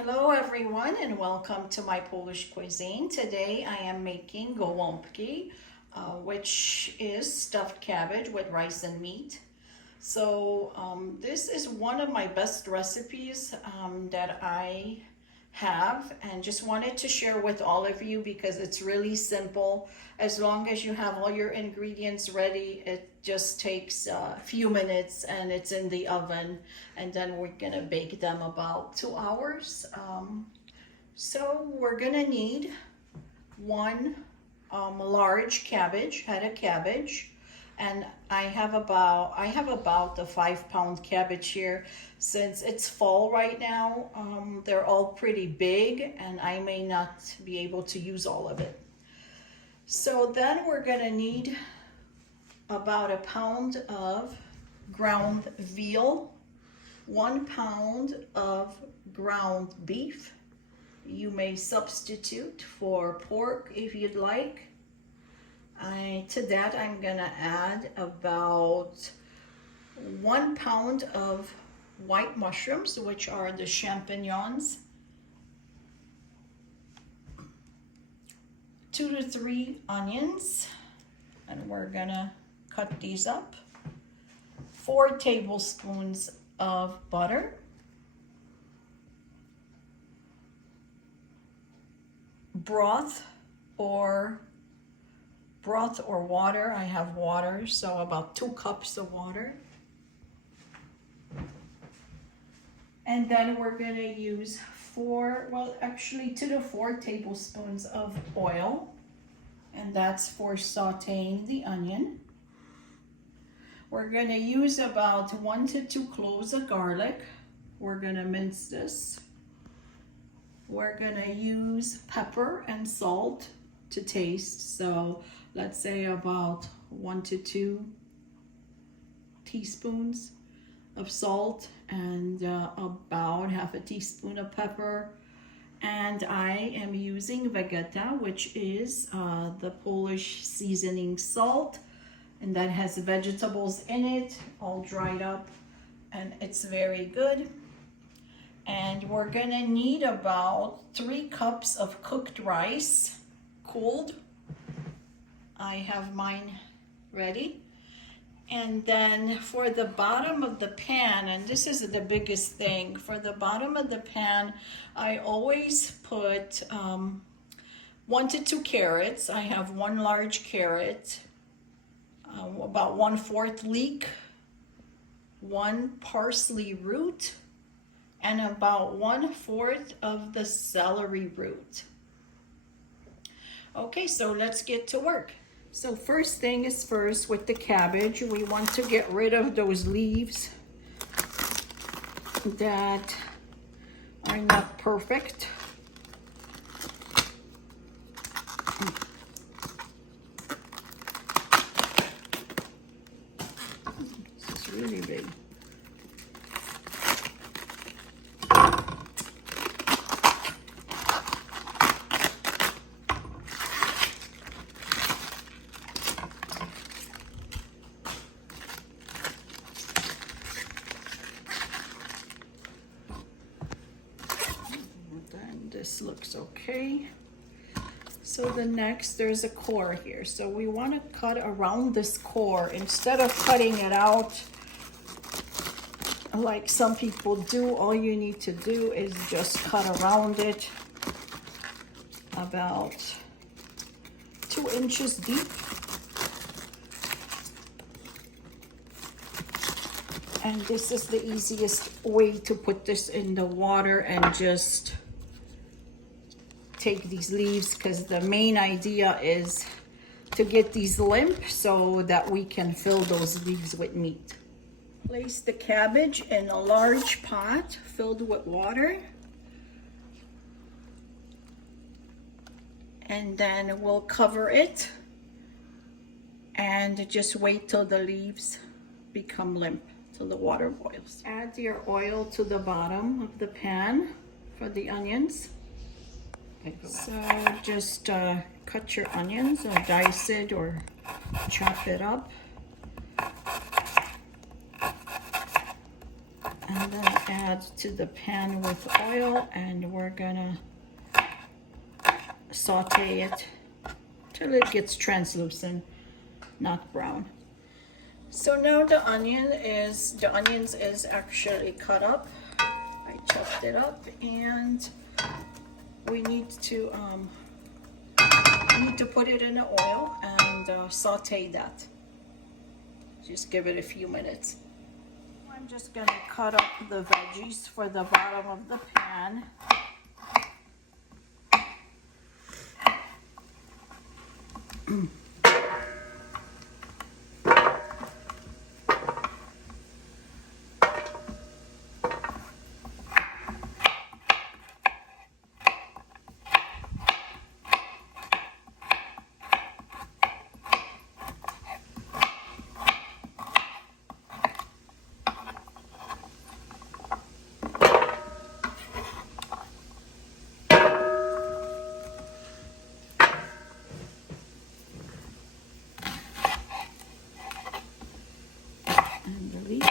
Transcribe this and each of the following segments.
Hello everyone and welcome to my Polish cuisine. Today I am making gołąbki, which is stuffed cabbage with rice and meat. This is one of my best recipes that I have and just wanted to share with all of you because it's really simple. As long as you have all your ingredients ready, it just takes a few minutes and it's in the oven, and then we're gonna bake them about 2 hours. So we're gonna need one large head of cabbage, and I have about a 5-pound cabbage here. Since it's fall right now, they're all pretty big and I may not be able to use all of it. So then we're gonna need about a pound of ground veal, 1 pound of ground beef. You may substitute for pork if you'd like. To that I'm gonna add about 1 pound of white mushrooms, which are the champignons, 2 to 3 onions, and we're gonna cut these up, 4 tablespoons of butter, broth or water. I have water, so about 2 cups of water. And then we're gonna use 2 to 4 tablespoons of oil, and that's for sauteing the onion. We're gonna use about 1 to 2 cloves of garlic. We're gonna mince this. We're gonna use pepper and salt to taste. So let's say about 1 to 2 teaspoons of salt and about half a teaspoon of pepper. And I am using Vegeta, which is the Polish seasoning salt, and that has vegetables in it, all dried up, and it's very good. And we're gonna need about 3 cups of cooked rice, cooled. I have mine ready. And then for the bottom of the pan, and this is the biggest thing, for the bottom of the pan, I always put 1 to 2 carrots. I have 1 large carrot, about 1/4 leek, 1 parsley root, and about 1/4 of the celery root. Okay, so let's get to work. So first thing is first, with the cabbage, we want to get rid of those leaves that are not perfect. This is really big. This looks okay. So the next, there's a core here. So we want to cut around this core instead of cutting it out like some people do. All you need to do is just cut around it about 2 inches deep. And this is the easiest way to put this in the water and just take these leaves, because the main idea is to get these limp so that we can fill those leaves with meat. Place the cabbage in a large pot filled with water, and then we'll cover it and just wait till the leaves become limp, till the water boils. Add your oil to the bottom of the pan for the onions. So just cut your onions or dice it or chop it up. I'm gonna add to the pan with oil, and we're gonna saute it till it gets translucent, not brown. So now the onions is actually cut up. I chopped it up, and we need to put it in the oil and saute that. Just give it a few minutes. I'm just gonna cut up the veggies for the bottom of the pan. And the leaf.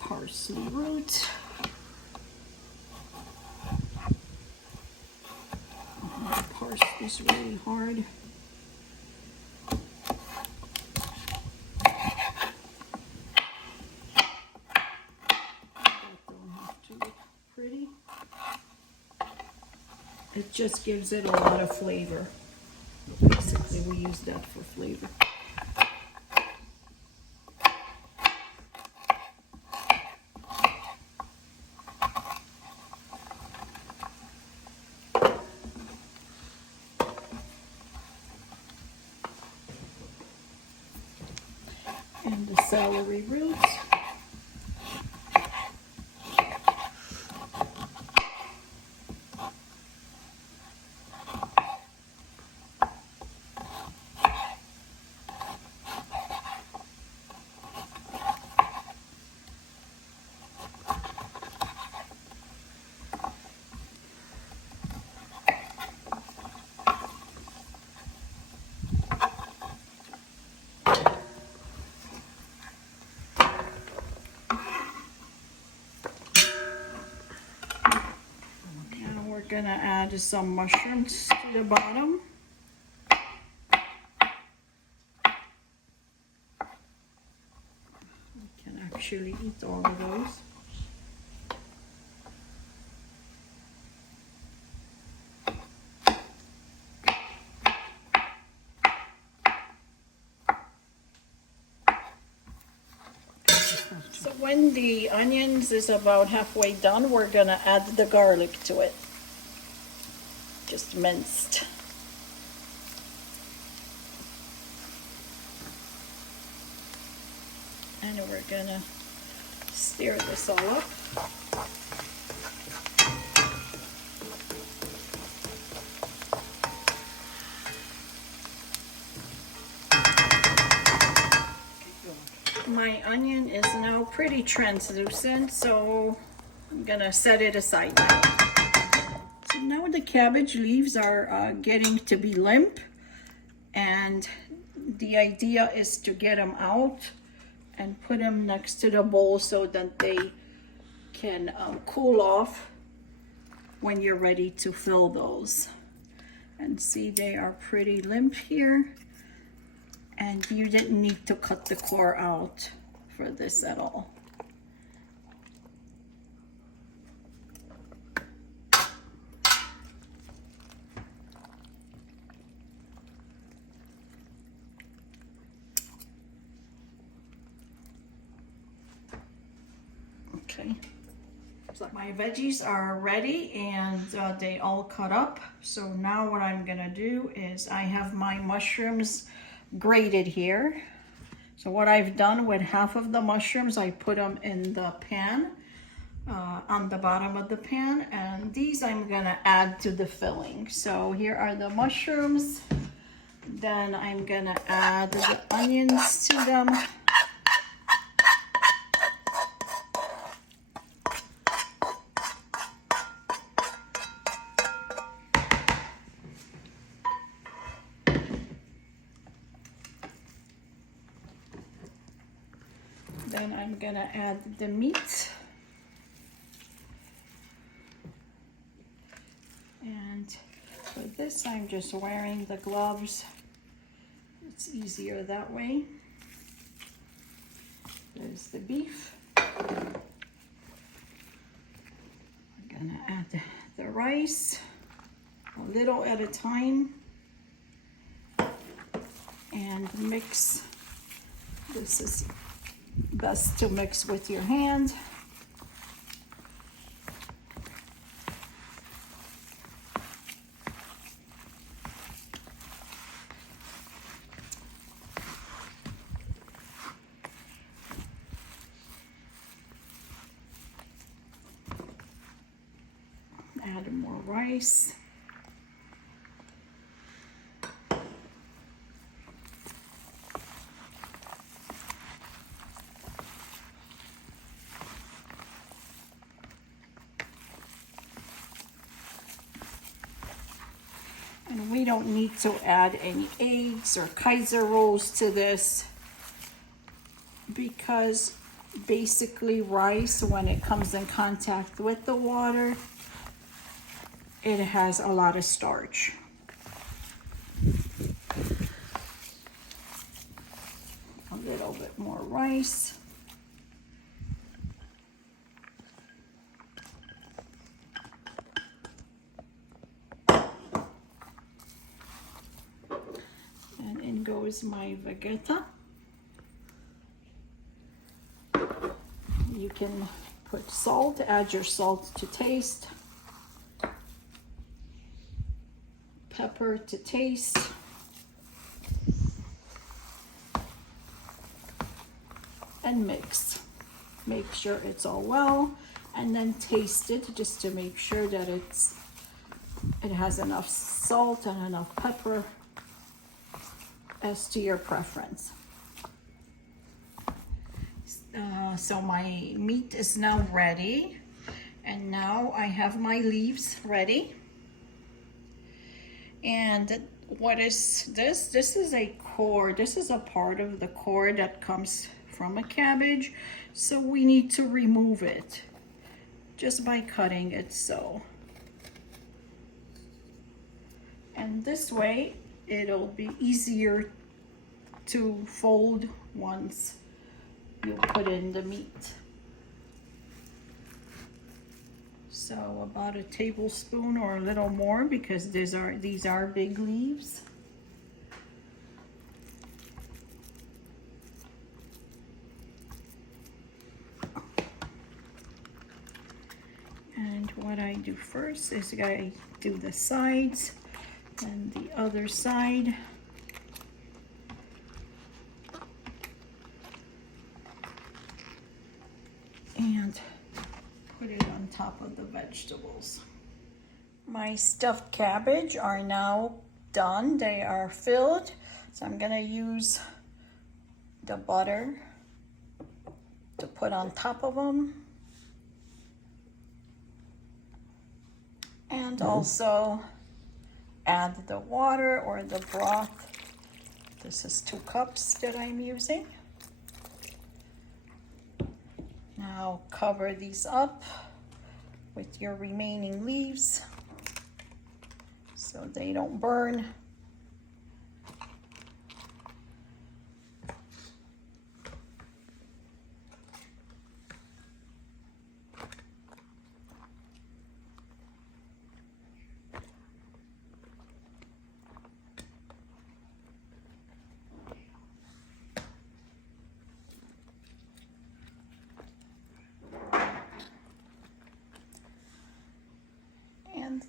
Parsley root. Parse this really hard. Pretty. It just gives it a lot of flavor. Basically, we use that for flavor. And the celery roots. Gonna add some mushrooms to the bottom. You can actually eat all of those. So when the onions is about halfway done, we're gonna add the garlic to it. Just minced. And we're gonna stir this all up. My onion is now pretty translucent, so I'm gonna set it aside now. Now the cabbage leaves are getting to be limp, and the idea is to get them out and put them next to the bowl so that they can cool off when you're ready to fill those. And see, they are pretty limp here, and you didn't need to cut the core out for this at all. Okay, so my veggies are ready, and they all cut up. So now what I'm gonna do is I have my mushrooms grated here. So what I've done with half of the mushrooms, I put them in the pan, on the bottom of the pan, and these I'm gonna add to the filling. So here are the mushrooms. Then I'm gonna add the onions to them. Then I'm gonna add the meat. And for this, I'm just wearing the gloves. It's easier that way. There's the beef. I'm gonna add the rice, a little at a time, and mix. This is best to mix with your hand. Add more rice. And we don't need to add any eggs or Kaiser rolls to this, because basically rice, when it comes in contact with the water, it has a lot of starch. A little bit more rice. And in goes my vegeta. You can put salt, add your salt to taste. Pepper to taste. And mix. Make sure it's all well, and then taste it just to make sure that it has enough salt and enough pepper as to your preference. So my meat is now ready, and now I have my leaves ready. And what is this? This is a core. This is a part of the core that comes from a cabbage. So we need to remove it just by cutting it so. And this way it'll be easier to fold once you put in the meat. So about a tablespoon or a little more, because these are big leaves. And what I do first is I do the sides and the other side. And put it on top of the vegetables. My stuffed cabbage are now done. They are filled. So I'm gonna use the butter to put on top of them. And also add the water or the broth. This is 2 cups that I'm using. Now cover these up with your remaining leaves so they don't burn.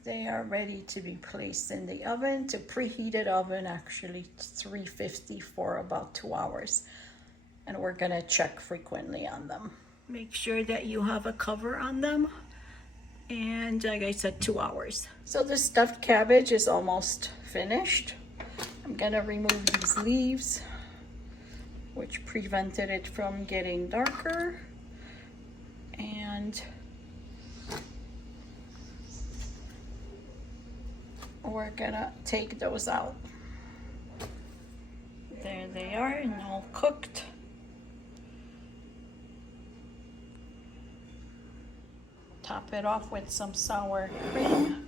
They are ready to be placed in the oven, to preheated oven, actually 350 for about 2 hours. And we're gonna check frequently on them. Make sure that you have a cover on them. And like I said, 2 hours. So the stuffed cabbage is almost finished. I'm gonna remove these leaves, which prevented it from getting darker. And we're gonna take those out. There they are, and all cooked. Top it off with some sour cream.